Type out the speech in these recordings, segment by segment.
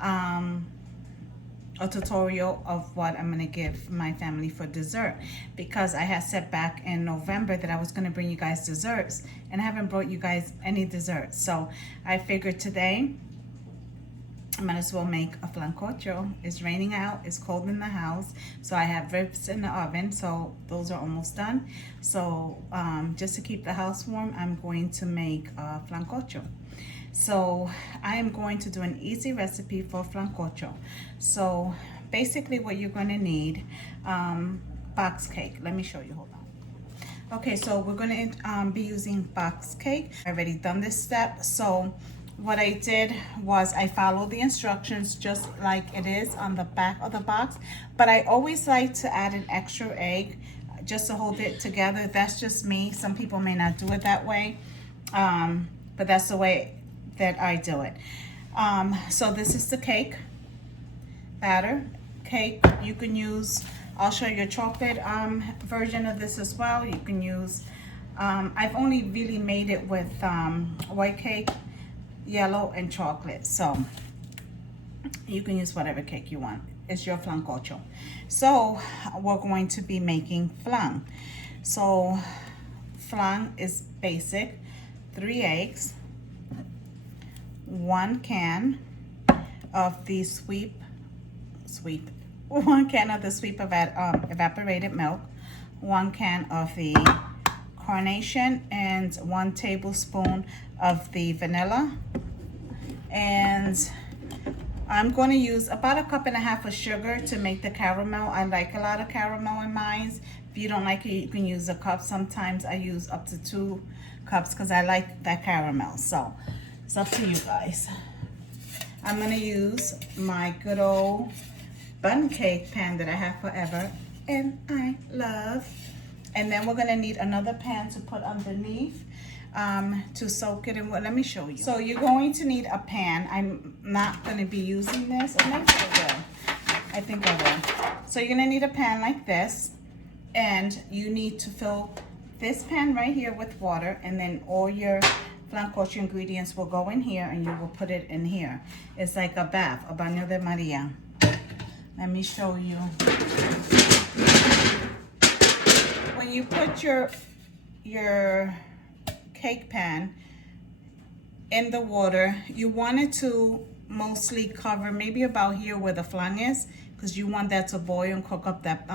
um, a tutorial of what I'm gonna give my family for dessert, because I had said back in November that I was gonna bring you guys desserts, and I haven't brought you guys any desserts. So I figured today I might as well make a flancocho. It's raining out, it's cold in the house, so I have ribs in the oven, so those are almost done. So just to keep the house warm, I'm going to make a flancocho. So I am going to do an easy recipe for flancocho. So basically what you're going to need, box cake. Let me show you, hold on. Okay, so we're going to be using box cake. I already done this step. So what I did was I followed the instructions just like it is on the back of the box, but I always like to add an extra egg just to hold it together. That's just me. Some people may not do it that way, but that's the way that I do it. So this is the cake batter. Cake, you can use, I'll show you a chocolate version of this as well. You can use, I've only really made it with white cake, yellow, and chocolate. So you can use whatever cake you want. It's your flancocho. So we're going to be making flan. So flan is basic: 3 eggs, 1 can of the evaporated milk, 1 can of the carnation, and 1 tablespoon of the vanilla. And I'm going to use about 1.5 cups of sugar to make the caramel. I like a lot of caramel in mine. If you don't like it, you can use a cup. Sometimes I use up to 2 cups because I like that caramel. So it's up to you guys. I'm going to use my good old bun cake pan that I have forever and I love. And then we're going to need another pan to put underneath to soak it in. Let me show you. So you're going to need a pan. I'm not going to be using this. Or maybe I will. I think I will. So you're going to need a pan like this. And you need to fill this pan right here with water. And then all your flancocho ingredients will go in here and you will put it in here. It's like a bath, a baño de Maria. Let me show you. When you put your cake pan in the water, you want it to mostly cover maybe about here where the flan is, because you want that to boil and cook up that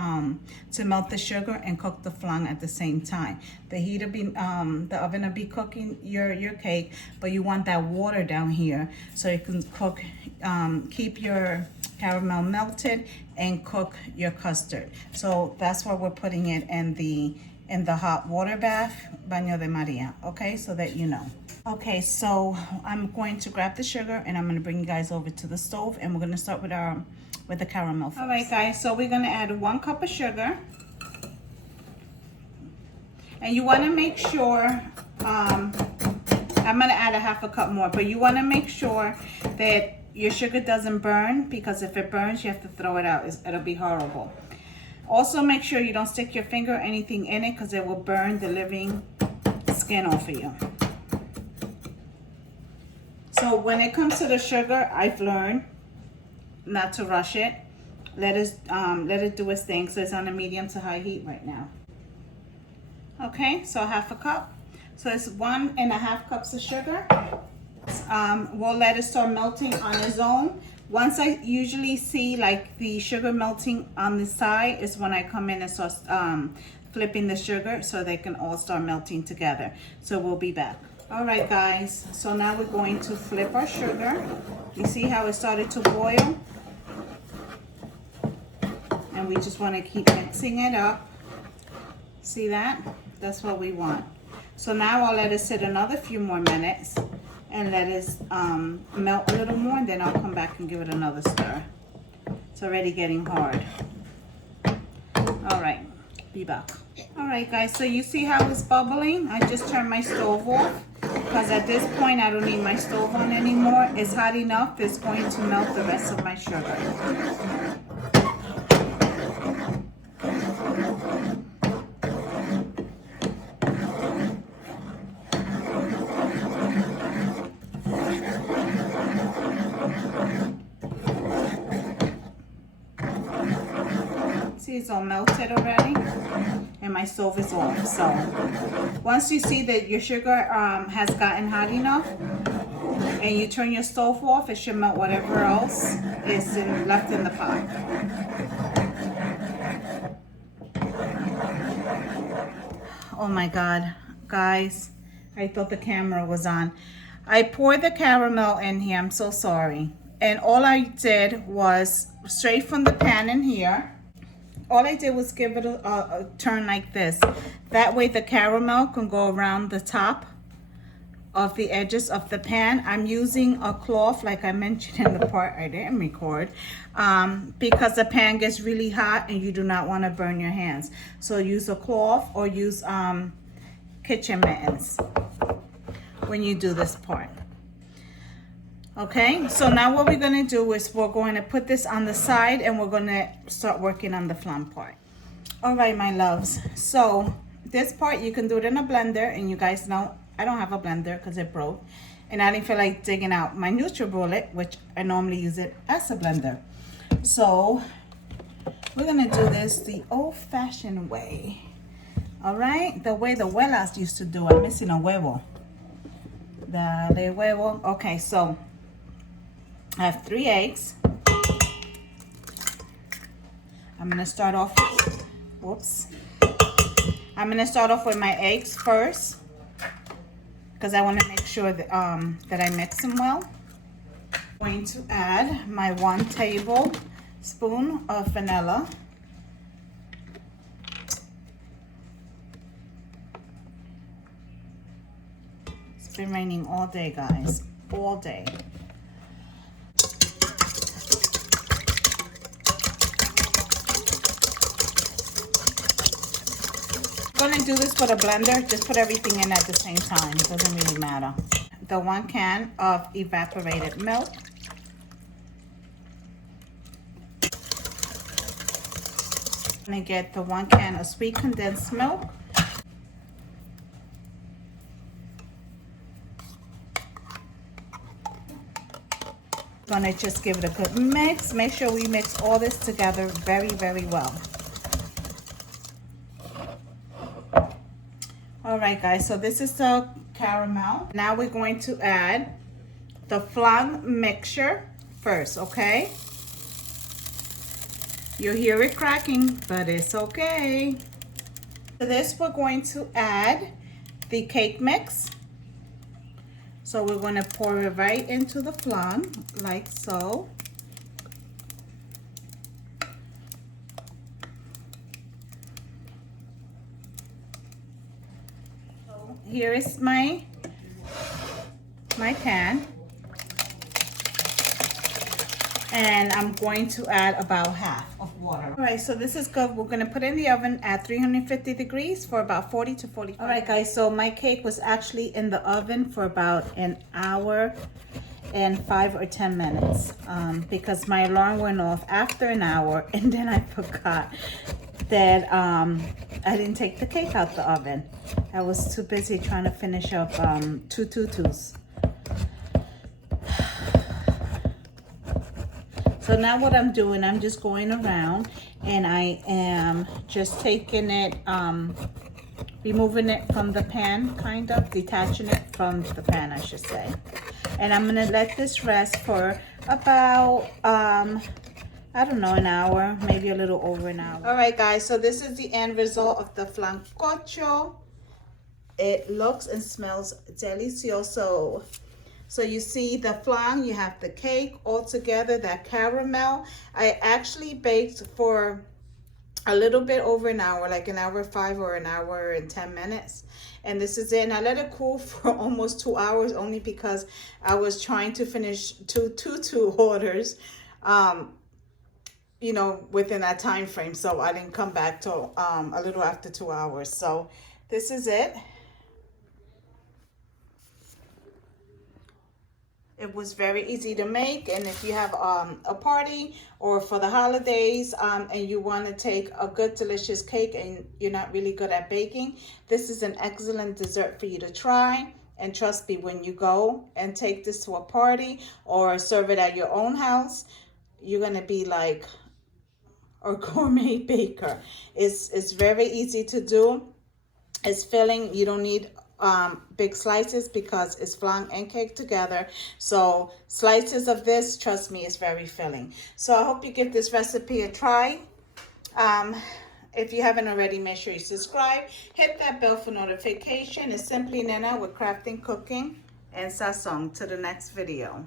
to melt the sugar and cook the flan at the same time. The heat will be the oven will be cooking your cake, but you want that water down here so you can cook, keep your caramel melted and cook your custard. So that's why we're putting it in the hot water bath, baño de Maria, okay, so that you know. Okay, so I'm going to grab the sugar and I'm going to bring you guys over to the stove, and we're going to start with the caramel first. All right, guys, so we're going to add 1 cup of sugar, and you want to make sure, I'm going to add 1/2 cup more, but you want to make sure that your sugar doesn't burn, because if it burns, you have to throw it out. It'll be horrible. Also, make sure you don't stick your finger or anything in it, because it will burn the living skin off of you. So when it comes to the sugar, I've learned not to rush it. Let it do its thing. So it's on a medium to high heat right now. Okay, so 1/2 cup. So it's 1.5 cups of sugar. We'll let it start melting on its own. Once I usually see like the sugar melting on the side is when I come in and start flipping the sugar so they can all start melting together. So we'll be back. All right, guys, so now we're going to flip our sugar. You see how it started to boil? And we just want to keep mixing it up. See that? That's what we want. So now I'll let it sit another few more minutes and let it melt a little more, and then I'll come back and give it another stir. It's already getting hard. All right, be back. All right, guys, so you see how it's bubbling? I just turned my stove off because at this point I don't need my stove on anymore. It's hot enough. It's going to melt the rest of my sugar. is all melted already, and my stove is off. So once you see that your sugar has gotten hot enough, and you turn your stove off, it should melt whatever else is left in the pot. Oh my God, guys, I thought the camera was on. I poured the caramel in here, I'm so sorry. And all I did was straight from the pan in here. All I did was give it a turn like this. That way the caramel can go around the top of the edges of the pan. I'm using a cloth, like I mentioned in the part I didn't record, because the pan gets really hot and you do not want to burn your hands. So use a cloth or use kitchen mittens when you do this part. Okay, so now what we're going to do is we're going to put this on the side and we're going to start working on the flan part. All right, my loves, so this part you can do it in a blender, and you guys know I don't have a blender because it broke, and I didn't feel like digging out my NutriBullet, which I normally use it as a blender. So we're gonna do this the old-fashioned way. All right, the way the abuelas used to do. I'm missing a huevo. Dale huevo. Okay, so I have 3 eggs. I'm gonna start off. Whoops. I'm gonna start off with my eggs first, because I want to make sure that that I mix them well. I'm going to add my 1 tablespoon of vanilla. It's been raining all day, guys, all day. I'm gonna do this with a blender. Just put everything in at the same time. It doesn't really matter. The 1 can of evaporated milk. I'm gonna get the 1 can of sweet condensed milk. Gonna just give it a good mix. Make sure we mix all this together very, very well. All right, guys, so this is the caramel. Now we're going to add the flan mixture first, okay? You'll hear it cracking, but it's okay. To this, we're going to add the cake mix. So we're going to pour it right into the flan, like so. Here is my pan, and I'm going to add about half of water. All right, so this is good. We're gonna put it in the oven at 350 degrees for about 40 to 45. All right, guys, so my cake was actually in the oven for about an hour and 5 or 10 minutes because my alarm went off after an hour, and then I forgot that I didn't take the cake out the oven. I was too busy trying to finish up 2 tutus. So now what I'm doing, I'm just going around and I am just taking it, removing it from the pan, kind of detaching it from the pan, I should say. And I'm gonna let this rest for about I don't know, an hour, maybe a little over an hour. All right, guys, so this is the end result of the flancocho. It looks and smells delicioso. So you see the flan, you have the cake all together, that caramel. I actually baked for a little bit over an hour, like an hour 5 or an hour and 10 minutes. And this is it. And I let it cool for almost 2 hours, only because I was trying to finish two orders. You know, within that time frame, so I didn't come back till a little after 2 hours. So this is it. It was very easy to make, and if you have a party or for the holidays and you want to take a good delicious cake and you're not really good at baking, this is an excellent dessert for you to try. And trust me, when you go and take this to a party or serve it at your own house, you're gonna be like, or gourmet baker. It's very easy to do. It's filling. You don't need big slices because it's flan and cake together. So slices of this, trust me, is very filling. So I hope you give this recipe a try. If you haven't already, make sure you subscribe. Hit that bell for notification. It's simply Nana with Crafting, Cooking, and Sazon. To the next video.